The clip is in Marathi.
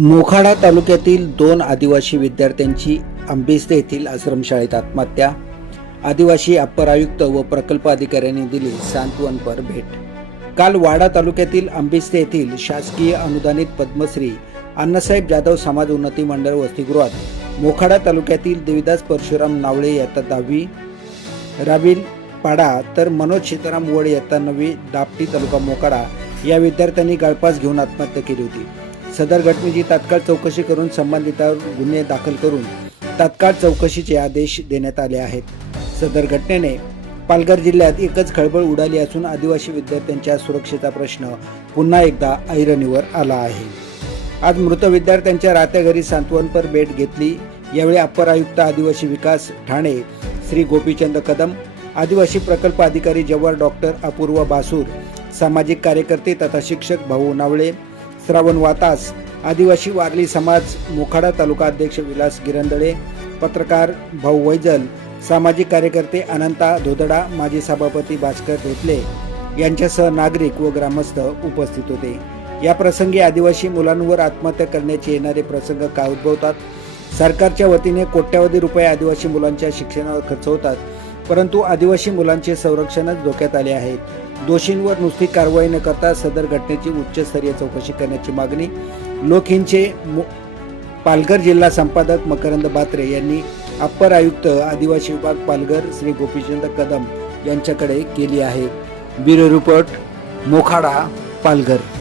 मोखाडा तालुक्यातील दोन आदिवासी विद्यार्थ्यांची आंबेस्ते येथील आश्रमशाळेत आत्महत्या. आदिवासी अप्पर आयुक्त व प्रकल्प अधिकाऱ्यांनी दिली सांत्वनपर भेट. काल वाडा तालुक्यातील आंबेस्ते येथील शासकीय अनुदानित पद्मश्री अण्णासाहेब जाधव समाज उन्नती मंडळ वसतिगृहात मोखाडा तालुक्यातील देविदास परशुराम नावळे इयत्ता दहावी रावील पाडा तर मनोज सीताराम वड इयत्ता नवी दापटी तालुका मोखाडा या विद्यार्थ्यांनी गळपास घेऊन आत्महत्या केली होती. सदर घटनेची तात्काळ चौकशी करून संबंधितांवर गुन्हे दाखल करून तात्काळ चौकशीचे आदेश देण्यात आले आहेत. सदर घटनेने पालघर जिल्ह्यात एकच खळबळ उडाली असून आदिवासी विद्यार्थ्यांच्या सुरक्षेचा प्रश्न पुन्हा एकदा ऐरणीवर आला आहे. आज मृत विद्यार्थ्यांच्या राहत्या घरी सांत्वनपर भेट घेतली. यावेळी अप्पर आयुक्त आदिवासी विकास ठाणे श्री गोपीचंद कदम आदिवासी प्रकल्प अधिकारी जव्हार डॉक्टर अपूर्व बासूर सामाजिक कार्यकर्ते तथा शिक्षक भाऊ नावळे श्रावण वातास. आदिवासी वारली समाज मोखाडा तालुका अध्यक्ष विलास गिरंदळे पत्रकार भाऊ वैजल सामाजिक कार्यकर्ते अनंता धोदडा माजी सभापती भास्कर धोतले यांच्यासह नागरिक व ग्रामस्थ उपस्थित होते. या प्रसंगी आदिवासी मुलांवर आत्महत्या करण्याचे येणारे प्रसंग का उद्भवतात? सरकारच्या वतीने कोट्यावधी रुपये आदिवासी मुलांच्या शिक्षणावर खर्च होतात परंतु आदिवासी मुलांचे संरक्षणच धोक्यात आले आहेत दोषींवर नुसती कारवाई न करता सदर घटनेची उच्चस्तरीय चौकशी करण्याची मागणी लोकहिंचे मु- पालघर जिल्हा संपादक मकरंद बात्रे यांनी अप्पर आयुक्त आदिवासी विभाग पालघर श्री गोपीचंद कदम यांच्याकडे केली आहे. Bureau report Mokhada Palghar.